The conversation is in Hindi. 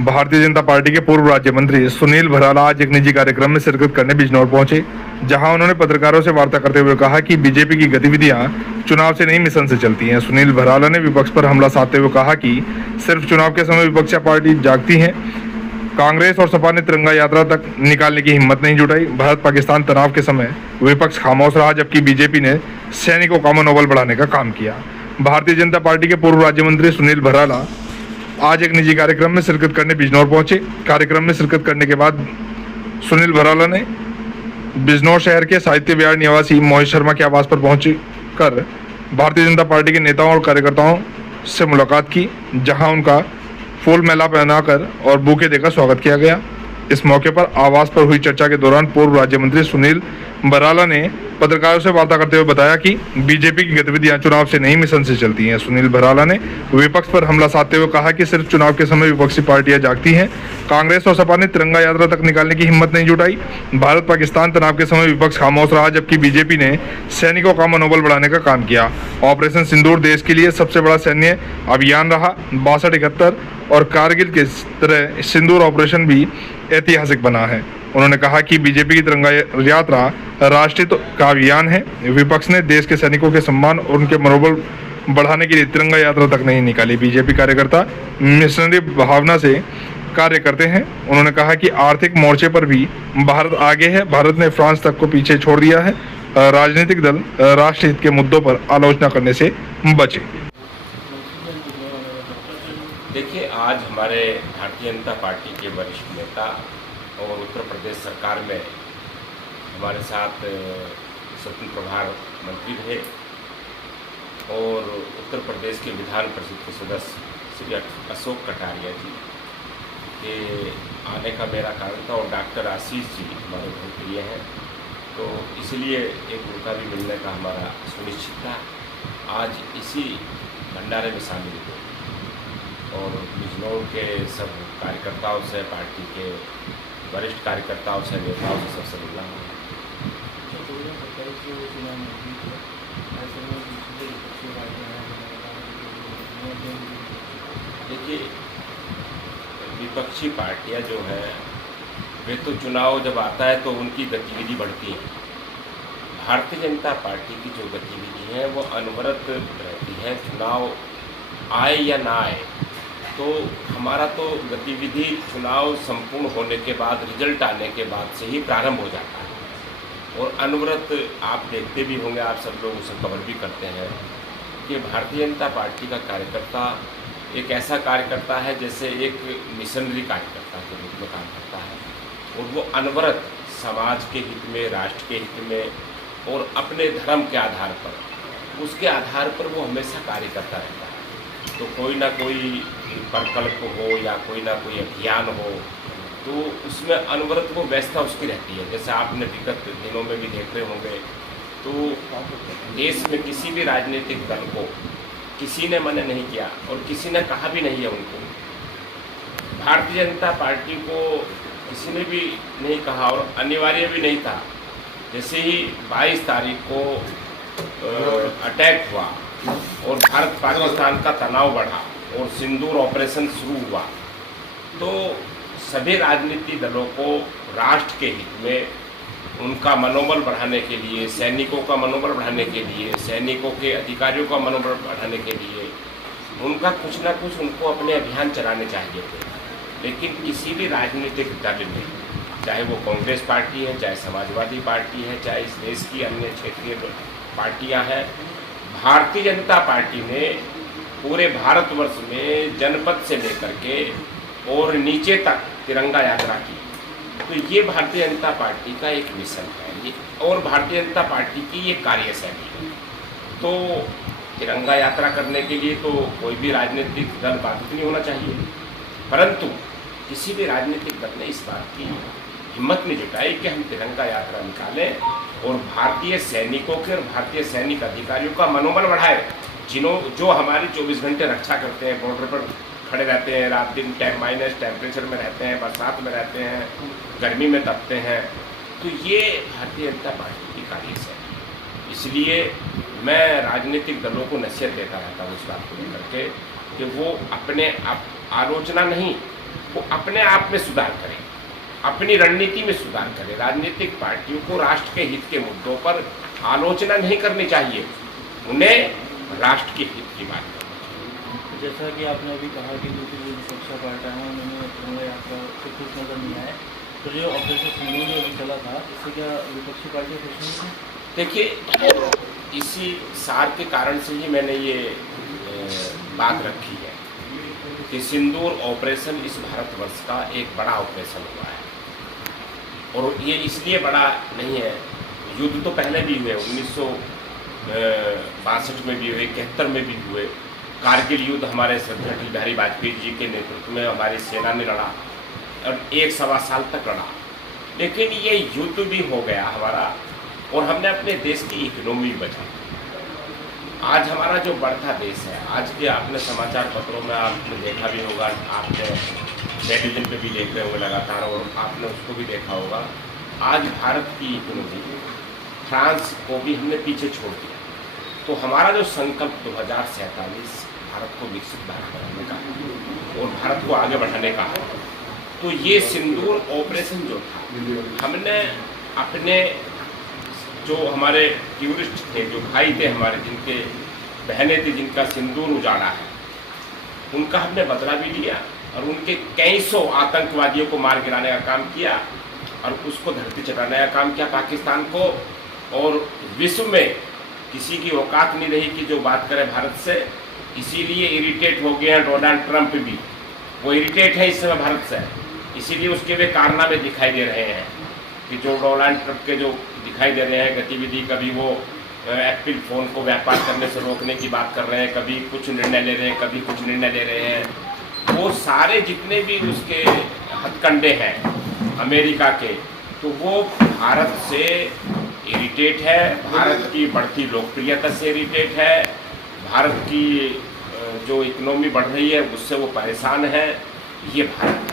भारतीय जनता पार्टी के पूर्व राज्य मंत्री सुनील भराला आज एक निजी कार्यक्रम में शिरकत करने बिजनौर पहुंचे, जहां उन्होंने पत्रकारों से वार्ता करते हुए कहा कि बीजेपी की गतिविधियां चुनाव से नहीं मिशन से चलती हैं। सुनील भराला ने विपक्ष पर हमला साधते हुए कहा कि सिर्फ चुनाव के समय विपक्षी पार्टी जागती है। कांग्रेस और सपा ने तिरंगा यात्रा तक निकालने की हिम्मत नहीं जुटाई। भारत पाकिस्तान तनाव के समय विपक्ष खामोश रहा, जबकि बीजेपी ने सैनिकों का मनोबल बढ़ाने का काम किया। भारतीय जनता पार्टी के पूर्व राज्य मंत्री सुनील भराला आज एक निजी कार्यक्रम में शिरकत करने बिजनौर पहुंचे। कार्यक्रम में शिरकत करने के बाद सुनील भराला ने बिजनौर शहर के साहित्य विहार निवासी मोहित शर्मा के आवास पर पहुंचकर भारतीय जनता पार्टी के नेताओं और कार्यकर्ताओं से मुलाकात की, जहां उनका फूल माला पहनाकर और बुके देकर स्वागत किया गया। इस मौके पर आवास पर हुई चर्चा के दौरान पूर्व राज्य मंत्री सुनील भराला ने पत्रकारों से वार्ता करते हुए बताया कि बीजेपी की गतिविधियां चुनाव से नहीं मिशन से चलती हैं। सुनील भराला ने विपक्ष पर हमला साधते हुए कहा कि सिर्फ चुनाव के समय विपक्षी पार्टियां जागती हैं। कांग्रेस और सपा ने तिरंगा यात्रा तक निकालने की हिम्मत नहीं जुटाई। भारत पाकिस्तान तनाव के समय विपक्ष खामोश रहा, जबकि बीजेपी ने सैनिकों का मनोबल बढ़ाने का काम किया। ऑपरेशन सिंदूर देश के लिए सबसे बड़ा सैन्य अभियान रहा। 62-71 और कारगिल के तरह सिंदूर ऑपरेशन भी ऐतिहासिक बना है। उन्होंने कहा कि बीजेपी की तिरंगा यात्रा राष्ट्रीय का अभियान है। विपक्ष ने देश के सैनिकों के सम्मान और उनके मनोबल बढ़ाने के लिए तिरंगा यात्रा तक नहीं निकाली। बीजेपी कार्यकर्ता मिशनरी भावना से कार्य करते हैं। उन्होंने कहा कि आर्थिक मोर्चे पर भी भारत आगे है। भारत ने फ्रांस तक को पीछे छोड़ दिया है। राजनीतिक दल राष्ट्र हित के मुद्दों पर आलोचना करने से बचे। देखिए, आज हमारे भारतीय जनता पार्टी के वरिष्ठ नेता और उत्तर प्रदेश सरकार में हमारे साथ स्वतंत्र प्रभार मंत्री रहे और उत्तर प्रदेश के विधान परिषद के सदस्य श्री अशोक कटारिया जी के आने का मेरा कारण था, और डॉक्टर आशीष जी हमारे बहुत प्रिय हैं, तो इसलिए एक उनका भी मिलने का हमारा सुनिश्चित था। आज इसी भंडारे में शामिल हुए और बिजनौर के सब कार्यकर्ताओं से, पार्टी के वरिष्ठ कार्यकर्ताओं से, नेताओं से सबसे मिला हूँ। देखिए, विपक्षी पार्टियां जो है वे तो चुनाव जब आता है तो उनकी गतिविधि बढ़ती है। भारतीय जनता पार्टी की जो गतिविधि है वो अनवरत रहती है। चुनाव आए या ना आए, तो हमारा तो गतिविधि चुनाव संपूर्ण होने के बाद, रिजल्ट आने के बाद से ही प्रारंभ हो जाता है और अनवरत आप देखते भी होंगे, आप सब लोग उसे कवर भी करते हैं कि भारतीय जनता पार्टी का कार्यकर्ता एक ऐसा कार्यकर्ता है जैसे एक मिशनरी कार्यकर्ता के रूप में काम करता है, और वो अनवरत समाज के हित में, राष्ट्र के हित में और अपने धर्म के आधार पर, उसके आधार पर वो हमेशा कार्य करता रहता है। तो कोई ना कोई प्रकल्प हो या कोई ना कोई अभियान हो, तो उसमें अनवरत वो व्यवस्था उसकी रहती है। जैसे आपने विगत दिनों में भी देख रहे होंगे, तो देश में किसी भी राजनीतिक दल को किसी ने मना नहीं किया और किसी ने कहा भी नहीं है उनको। भारतीय जनता पार्टी को किसी ने भी नहीं कहा और अनिवार्य भी नहीं था। जैसे ही 22 तारीख को अटैक हुआ और भारत पाकिस्तान का तनाव बढ़ा और सिंदूर ऑपरेशन शुरू हुआ, तो सभी राजनीतिक दलों को राष्ट्र के हित में, उनका मनोबल बढ़ाने के लिए, सैनिकों का मनोबल बढ़ाने के लिए, सैनिकों के अधिकारियों का मनोबल बढ़ाने के लिए उनका कुछ ना कुछ उनको अपने अभियान चलाने चाहिए थे। लेकिन किसी भी राजनीतिक दल ने, चाहे वो कांग्रेस पार्टी है, चाहे समाजवादी पार्टी है, चाहे इस देश की अन्य क्षेत्रीय पार्टियां हैं, भारतीय जनता पार्टी ने पूरे भारतवर्ष में जनपद से लेकर के और नीचे तक तिरंगा यात्रा की। तो ये भारतीय जनता पार्टी का एक मिशन है और भारतीय जनता पार्टी की ये कार्यशैली है। तो तिरंगा यात्रा करने के लिए तो कोई भी राजनीतिक दल बाधित नहीं होना चाहिए, परंतु किसी भी राजनीतिक दल ने इस बात की हिम्मत नहीं जुटाई कि हम तिरंगा यात्रा निकालें और भारतीय सैनिकों के और भारतीय सैनिक अधिकारियों का मनोबल बढ़ाए, जो हमारी 24 घंटे रक्षा करते हैं, बॉर्डर पर खड़े रहते हैं, रात दिन माइनस टेम्परेचर में रहते हैं, बरसात में रहते हैं, गर्मी में तपते हैं। तो ये भारतीय जनता पार्टी की कार्यशैली। इसलिए मैं राजनीतिक दलों को नसीहत देता रहता हूँ इस बात को लेकर के कि वो अपने आलोचना नहीं, वो अपने आप में सुधार करें, अपनी रणनीति में सुधार करें। राजनीतिक पार्टियों को राष्ट्र के हित के मुद्दों पर आलोचना नहीं करनी चाहिए, उन्हें राष्ट्र के हित की बात करनी चाहिए। जैसा कि आपने अभी कहा कि दूसरी जो विपक्षी पार्टियां हैं उन्होंने तिरंगा यात्रा से खुश नजर नहीं आए, तो जो ऑपरेशन सिंदूर में अभी चला था इससे क्या विपक्षी पार्टियां खुश नहीं थी? देखिए, इसी सार के कारण से ही मैंने ये बात रखी है कि सिंदूर ऑपरेशन इस भारतवर्ष का एक बड़ा ऑपरेशन हुआ है, और ये इसलिए बड़ा नहीं है, युद्ध तो पहले भी हुए, 1962 में भी हुए, 71 में भी हुए। कारगिल युद्ध हमारे श्रद्धा अटल बिहारी वाजपेयी जी के नेतृत्व में हमारी सेना ने लड़ा और 1-1.25 साल तक लड़ा, लेकिन ये युद्ध भी हो गया हमारा, और हमने अपने देश की इकोनॉमी बचाई। आज हमारा जो बढ़ता देश है, आज के आपने समाचार पत्रों में आपने देखा भी होगा, आपने टेलीविजन पे भी देख रहे होंगे लगातार, और आपने उसको भी देखा होगा, आज भारत की इकोनॉमी फ्रांस को भी हमने पीछे छोड़ दिया। तो हमारा जो संकल्प 2047 भारत को विकसित भारत बनाने का है और भारत को आगे बढ़ाने का है, तो ये सिंदूर ऑपरेशन जो था, हमने अपने जो हमारे टूरिस्ट थे, जो भाई थे हमारे, जिनके बहनें थी, जिनका सिंदूर उजाड़ा है, उनका हमने बदला भी लिया और उनके कई सौ आतंकवादियों को मार गिराने का काम किया और उसको धरती चटाने का काम किया पाकिस्तान को। और विश्व में किसी की औकात नहीं रही कि जो बात करे भारत से, इसीलिए इरिटेट हो गए हैं डोनाल्ड ट्रंप भी, वो इरिटेट है इस समय भारत से, इसीलिए उसके वे कारनामे दिखाई दे रहे हैं कि जो डोनाल्ड ट्रंप के जो दिखाई दे रहे हैं गतिविधि, कभी वो एप्पल फ़ोन को व्यापार करने से रोकने की बात कर रहे हैं, कभी कुछ निर्णय ले रहे हैं, कभी कुछ निर्णय ले रहे हैं, वो सारे जितने भी उसके हथकंडे हैं अमेरिका के, तो वो भारत से इरिटेट है, भारत की बढ़ती लोकप्रियता से इरिटेट है, भारत की जो इकोनॉमी बढ़ रही है उससे वो परेशान है। ये भारत